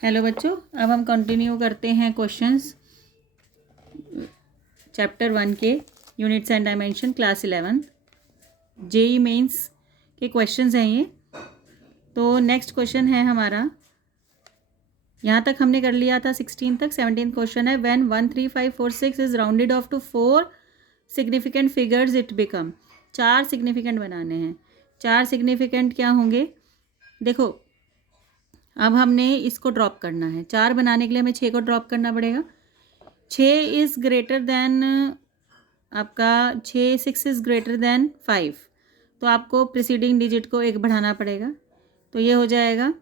Hello बच्चों, अब हम कंटिन्यू करते हैं क्वेश्चंस चैप्टर 1 के units and dimension class 11 JEE Mains के क्वेश्चंस हैं ये। तो नेक्स्ट क्वेश्चन है हमारा, यहाँ तक हमने कर लिया था 16 तक। 17 क्वेश्चन है, when 1 3 5 4 6 is rounded off to 4 significant figures it become. 4 significant बनाने हैं। 4 सिग्निफिकेंट क्या होंगे? देखो, अब हमने इसको ड्रॉप करना है। 4 बनाने के लिए हमें 6 को ड्रॉप करना पड़ेगा। 6 इज़ ग्रेटर देन आपका 6 इज़ ग्रेटर देन 5, तो आपको प्रीसीडिंग डिजिट को 1 बढ़ाना पड़ेगा। तो ये हो जाएगा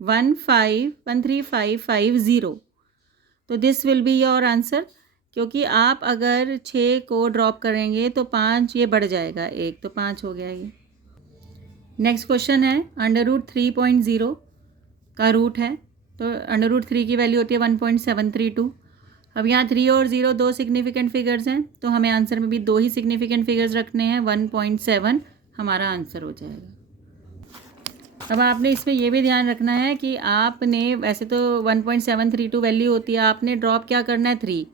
13550। तो this will be your answer, क्योंकि आप अगर 6 को ड्रॉप करेंगे तो 5 ये बढ़ जाएगा 1, तो 5 हो गया ये। नेक्स्ट क्वेश्चन है, √3.0 का रूट है, तो √3 की वैल्यू होती है 1.732। अब यहाँ 3 और 0 दो सिग्निफिकेंट फिगर्स हैं, तो हमें आंसर में भी 2 ही सिग्निफिकेंट फिगर्स रखने हैं। 1.7 हमारा आंसर हो जाएगा। अब आपने इसमें यह भी ध्यान रखना है कि आपने वैसे तो 1.732 वैल्यू होती है, आपने ड्रॉप क्या करना है 3,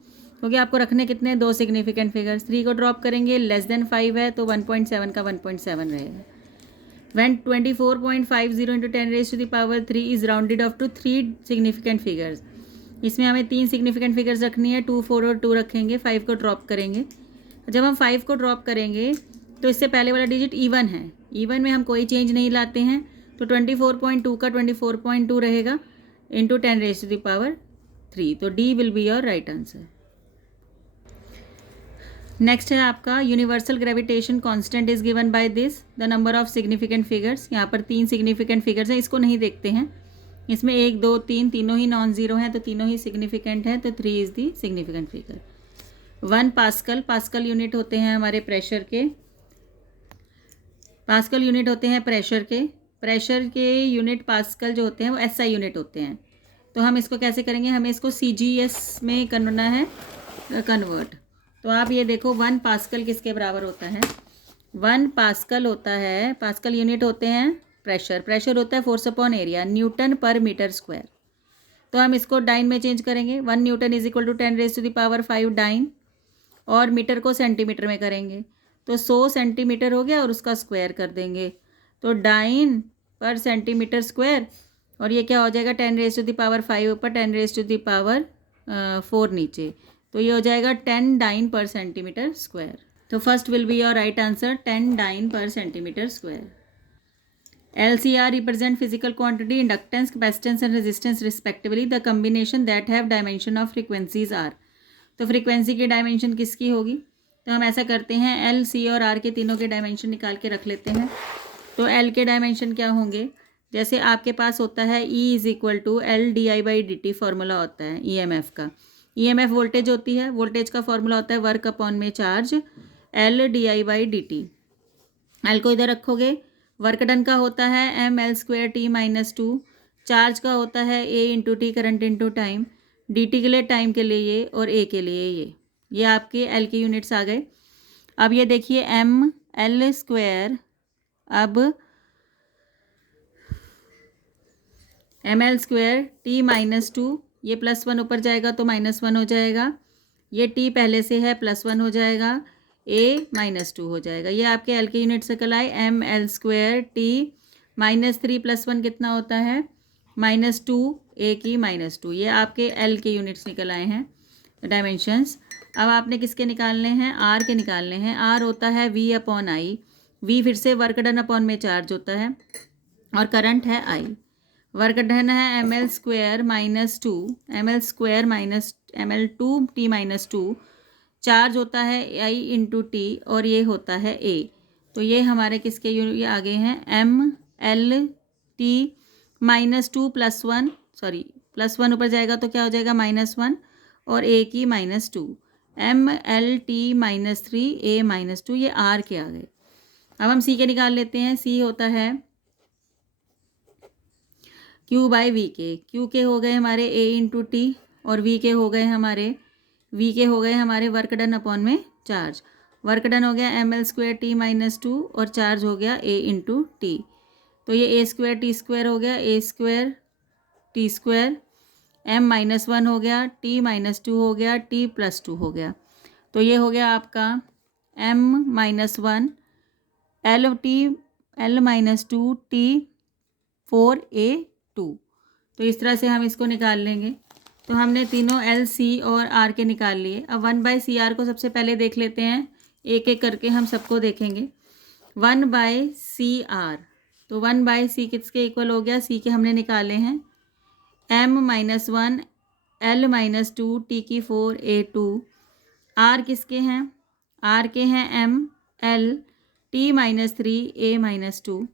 क्योंकि आपको रखने कितने 2 सिग्निफिकेंट फिगर्स। 3 को ड्रॉप करेंगे लेस देन 5 है, तो 1.7 का 1.7 रहेगा। When 24.50 into 10 raised to the power 3 is rounded off to 3 significant figures, इसमें हमें 3 सिग्निफिकेंट फिगर्स रखनी है। 2 4 और 2 रखेंगे, 5 को ड्रॉप करेंगे। जब हम 5 को ड्रॉप करेंगे तो इससे पहले वाला डिजिट इवन है, इवन में हम कोई चेंज नहीं लाते हैं, तो 24.2 का 24.2 रहेगा into 10 raise to the power 3, तो D will be your right answer. Next है आपका, universal gravitation constant is given by this the number of significant figures. यहाँ पर 3 सिग्निफिकेंट फिगर्स हैं, इसको नहीं देखते हैं। इसमें 1 2 3 तीनों ही नॉन ज़ीरो हैं, तो तीनों ही सिग्निफिकेंट हैं, तो 3 is the significant figure. 1 pascal, pascal unit होते हैं हमारे प्रेशर के। पास्कल यूनिट होते हैं प्रेशर के। प्रेशर के यूनिट पास्कल जो होते हैं वो एसआई यूनिट होते हैं। तो हम इसको कैसे करेंगे, हमें इसको सीजीएस में करना है कन्वर्ट। तो आप ये देखो 1 पास्कल किसके बराबर होता है? 1 पास्कल होता है, पास्कल यूनिट होते हैं प्रेशर, प्रेशर होता है force upon area, newton per metre square. तो हम इसको डाइन में चेंज करेंगे। 1 newton is equal to 10 raise to the power 5 dyne, और मीटर को सेंटीमीटर में करेंगे तो 100 सेंटीमीटर हो गया, और उसका स्क्वायर कर देंगे तो डाइन पर सेंटीमीटर स्क्वायर, और ये क्या हो जाएगा 10 रेज टू द पावर 5 ऊपर, 10 रेज टू द पावर 4 नीचे, तो ये हो जाएगा 10 डाइन पर सेंटीमीटर स्क्वायर। तो first will be your right answer, 10 dyne per centimetre square. LCR represent physical quantity, inductance, capacitance and resistance respectively. The combination that have dimension of frequencies are. तो frequency की dimension किसकी होगी? तो हम ऐसा करते हैं, L, C और R के तीनों के डायमेंशन निकाल के रख लेते हैं। तो L के डायमेंशन क्या होंगे? जैसे आपके पास होता है E is equal to LDI/dt formula होता है EMF का। EMF वोल्टेज होती है, वोल्टेज का फॉर्मूला होता है वर्क अपॉन में चार्ज, LDI/dt। L को इधर रखोगे, वर्क डन का होता है mL²t-2, चार्ज का होता है A into T, current into time, dt के लिए टाइम के लिए ये, और A के लिए ये आपके L के यूनिट्स आ गए। अब ये देखिए mL², अब mL²t-2, ये +1 ऊपर जाएगा तो -1 हो जाएगा, ये t पहले से है +1 हो जाएगा, a -2 हो जाएगा। ये आपके L के यूनिट से कल आए, mL²t -3 + 1 कितना होता है -2, a की -2, ये आपके L के यूनिट्स निकल आए हैं डायमेंशंस। अब आपने किसके निकालने हैं? R के निकालने हैं। R होता है V/I, V फिर से वर्क डन अपॉन में चार्ज होता है, और करंट है I। वर्क डन है mL² - mL2t-2, चार्ज होता है I इंटू टी, और ये होता है A। तो ये हमारे किसके ये आगे हैं mLt -2 + 1, सॉरी +1 ऊपर जाएगा तो क्या हो जाएगा -1, और A की -2, mLt -3 A -2, ये R के आ गए। अब हम C के निकाल लेते हैं। C होता है Q/V के। Q के हो गए हमारे A इंटू टी, और V के हो गए हमारे वर्क डन अपॉन में चार्ज। वर्क डन हो गया mL²t-2, और चार्ज हो गया A इंटू टी, तो ये A² t² हो गया, A² t², m-1 हो गया, t-2 हो गया, t+2 हो गया। तो ये हो गया आपका m-1 l-2 t4a2। तो इस तरह से हम इसको निकाल लेंगे। तो हमने तीनों एल, सी और आर के निकाल लिए। अब 1/CR को सबसे पहले देख लेते हैं, एक एक करके हम सबको देखेंगे। 1/CR, तो 1/C किसके इक्वल हो गया, सी के हमने निकाले हैं। m-1 l-2 t4a2। आर किसके हैं, आर के हैं m l t-3 a-2।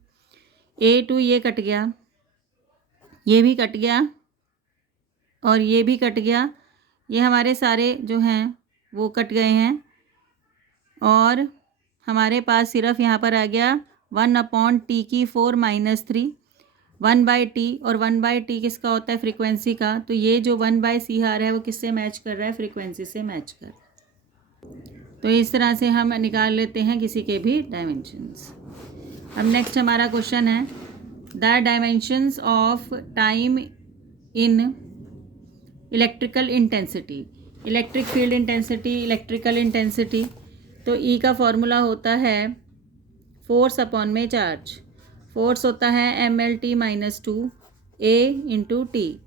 a2 ये कट गया, ये भी कट गया और ये भी कट गया। ये हमारे सारे जो हैं वो कट गए हैं और हमारे पास सिर्फ यहाँ पर आ गया 1/t4 -3 1/t। और 1/t किसका होता है, फ्रीक्वेंसी का। तो ये जो 1/CR है वो किससे मैच कर रहा है, फ्रीक्वेंसी से मैच कर रहा है। तो इस तरह से हम निकाल लेते हैं किसी के भी डायमेंशंस। अब नेक्स्ट हमारा क्वेश्चन है, the dimensions of time in electrical intensity. Electric field intensity, electrical intensity. तो ई का फॉर्मूला होता है फोर्स अपॉन में चार्ज। फोर्स होता है mlt-2 a इंटू टी।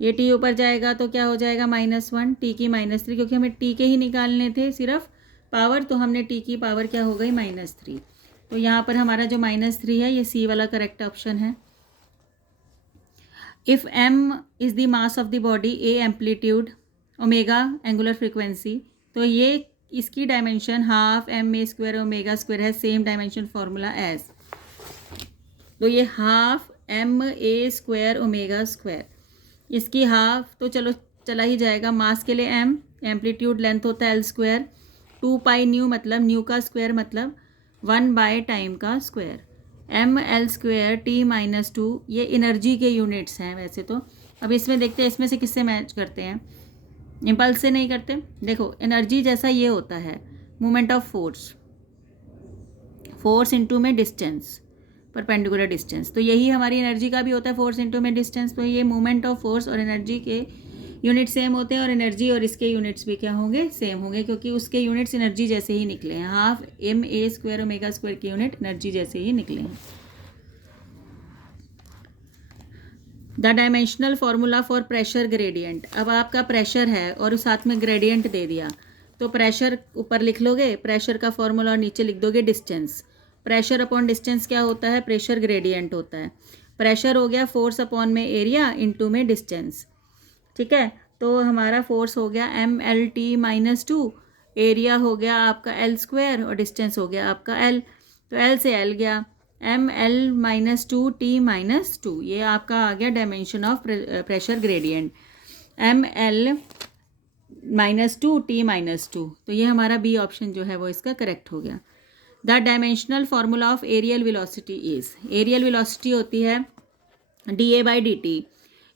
ये टी ऊपर जाएगा तो क्या हो जाएगा, -1, टी की -3, क्योंकि हमें टी के ही निकालने थे सिर्फ पावर, तो हमने टी की पावर क्या हो गई, -3। तो यहाँ पर हमारा जो -3 है ये सी वाला करेक्ट ऑप्शन है। If m is the mass of the body, a amplitude, omega angular frequency, तो ये इसकी डायमेंशन हाफ m(a², ओमेगा² है, सेम डायमेंशन फार्मूला एज। तो ये हाफ m(a², ओमेगा², इसकी हाफ तो चलो चला ही जाएगा। मास के लिए m, एम्पलीट्यूड लेंथ होता है l², 2π मतलब न्यू का स्क्वायर मतलब 1/टाइम का स्क्वायर, ml² t-2। ये एनर्जी के यूनिट्स हैं वैसे तो। अब इसमें देखते हैं इसमें से किससे मैच करते हैं, इम्पल्स से नहीं करते। देखो एनर्जी जैसा ये होता है moment of force, force into में डिस्टेंस, परपेंडिकुलर डिस्टेंस। तो यही हमारी एनर्जी का भी होता है, फोर्स इनटू में डिस्टेंस। तो ये मोमेंट ऑफ फोर्स और एनर्जी के यूनिट सेम होते हैं, और एनर्जी और इसके यूनिट्स भी क्या होंगे, सेम होंगे, क्योंकि उसके यूनिट्स एनर्जी जैसे ही निकले हैं। हाफ m(a², ओमेगा² के यूनिट एनर्जी जैसे ही निकले हैं। The dimensional formula for pressure gradient. अब आपका प्रेशर है और साथ में ग्रेडियंट दे दिया, तो प्रेशर ऊपर लिख लोगे प्रेशर का फॉर्मूला और नीचे लिख दोगे डिस्टेंस। प्रेशर अपॉन डिस्टेंस क्या होता है, प्रेशर ग्रेडियंट होता है। प्रेशर हो गया फोर्स अपॉन में एरिया इंटू में डिस्टेंस, ठीक है। तो हमारा फोर्स हो गया mlt-2, एरिया हो गया आपका l² और डिस्टेंस हो गया आपका l। तो l से l गया, ml-2 t-2, ये आपका आ गया dimension of pressure gradient, ml-2 t-2। तो ये हमारा बी ऑप्शन जो है वो इसका करेक्ट हो गया। The dimensional formula of areal velocity is. Areal velocity होती है dA/dt,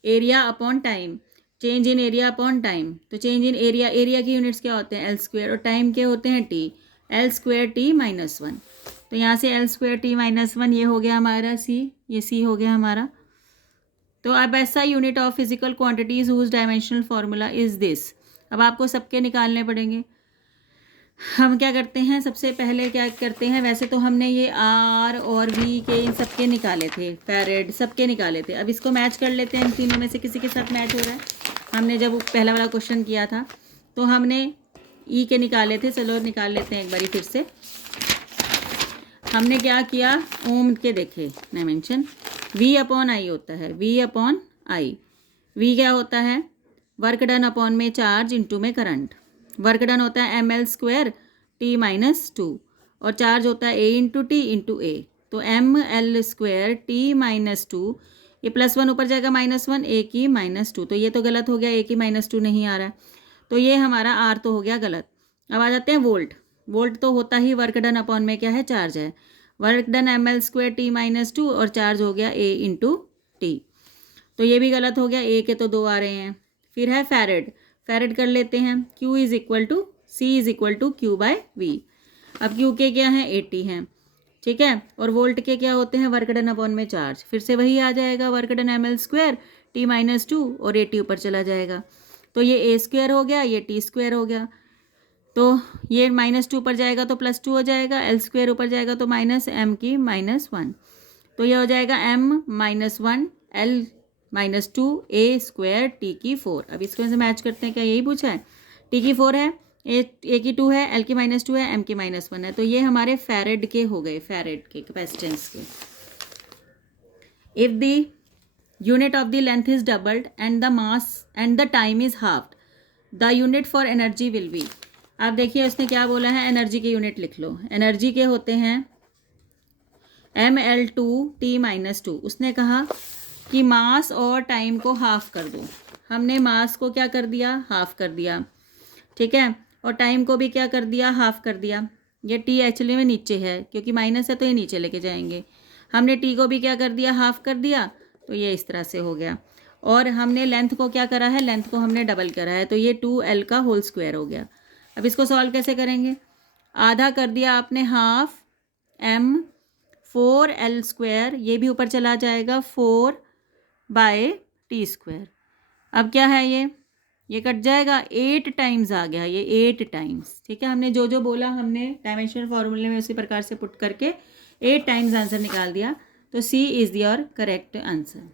area upon time, change in area upon time. तो चेंज इन एरिया, एरिया के यूनिट्स क्या होते हैं, l² और टाइम के होते हैं t, l² t-1। तो यहाँ से l² t-1 ये हो गया हमारा c, ये c हो गया हमारा। तो अब ऐसा unit of physical quantities whose dimensional formula is this. अब आपको सबके निकालने पड़ेंगे। हम क्या करते हैं, सबसे पहले क्या करते हैं, वैसे तो हमने ये आर और वी के इन सबके निकाले थे, फैरेड सबके निकाले थे। अब इसको मैच कर लेते हैं, इन तीनों में से किसी के साथ मैच हो रहा है। हमने जब पहला वाला क्वेश्चन किया था तो हमने ई के निकाले थे, चलो निकाल लेते हैं एक बारी फिर से। हमने क्या किया, ओम के देखे डायमेंशन, V/I होता है, V/I। V क्या होता है, वर्क डन अपॉन में चार्ज इंटू में करंट। वर्क डन होता है ml² t-2 और चार्ज होता है a इंटू टी इंटू ए। तो ml² t-2, ये +1 ऊपर जाएगा -1, a की -2। तो ये तो गलत हो गया, a की -2 नहीं आ रहा है, तो ये हमारा r तो हो गया गलत। अब आ जाते हैं वोल्ट। वोल्ट तो होता ही वर्क डन अपॉन में क्या है, चार्ज है। वर्क डन ml² t-2 और चार्ज हो गया a इंटू टी। तो ये भी गलत हो गया, a के तो 2 आ रहे हैं। फिर है फैरेड, फैरेड कर लेते हैं, Q = C = Q/V। अब Q के क्या हैं, 80 हैं, ठीक है। और वोल्ट के क्या होते हैं, वर्क डन अपॉन में चार्ज। फिर से वही आ जाएगा, work done ml² T minus to और ये टी ऊपर चला जाएगा, तो ये ए स्क्वायर हो गया, ये टी स्क्वायर हो गया। तो ये माइनस टू ऊपर जाएगा तो प्लस टू हो जाएगा, एल स्क्वायर ऊपर जाएगा तो माइनस एम की माइनस वन, तो ये हो जाएगा M minus one L minus two A square T की फोर। अब इसको से मैच करते हैं, क्या यही पूछा है? टी की फोर है, ए की टू है, एल की माइनस टू है, एम की माइनस वन है, तो ये हमारे फैरेड के हो गए, फैरेड के कैपेसिटेंस के। If the unit of the length is doubled and the mass and the time is halved, the unit for energy will be. आप देखिए उसने क्या बोला है, एनर्जी के यूनिट लिख लो। एनर्जी के होते हैं M L two T minus two. उसने कहा कि मास और टाइम को हाफ कर दो, हमने मास को क्या कर दिया, हाफ कर दिया, ठीक है, और टाइम को भी क्या कर दिया, हाफ कर दिया। ये टी एक्चुअली में नीचे है क्योंकि माइनस है तो ये नीचे लेके जाएंगे। हमने टी को भी क्या कर दिया, हाफ कर दिया, तो ये इस तरह से हो गया। और हमने लेंथ को क्या करा है, लेंथ को हमने डबल करा है, तो ये 2l का होल स्क्वायर हो गया। अब इसको सॉल्व कैसे करेंगे, आधा कर दिया आपने हाफ m 4l स्क्वायर, ये भी ऊपर चला जाएगा 4/t स्क्वायर। अब क्या है ये कट जाएगा, 8 टाइम्स आ गया, ये 8 टाइम्स, ठीक है। हमने जो जो बोला हमने डायमेंशनल फॉर्मूले में उसी प्रकार से पुट करके 8 टाइम्स आंसर निकाल दिया। तो सी इज़ योर करेक्ट आंसर।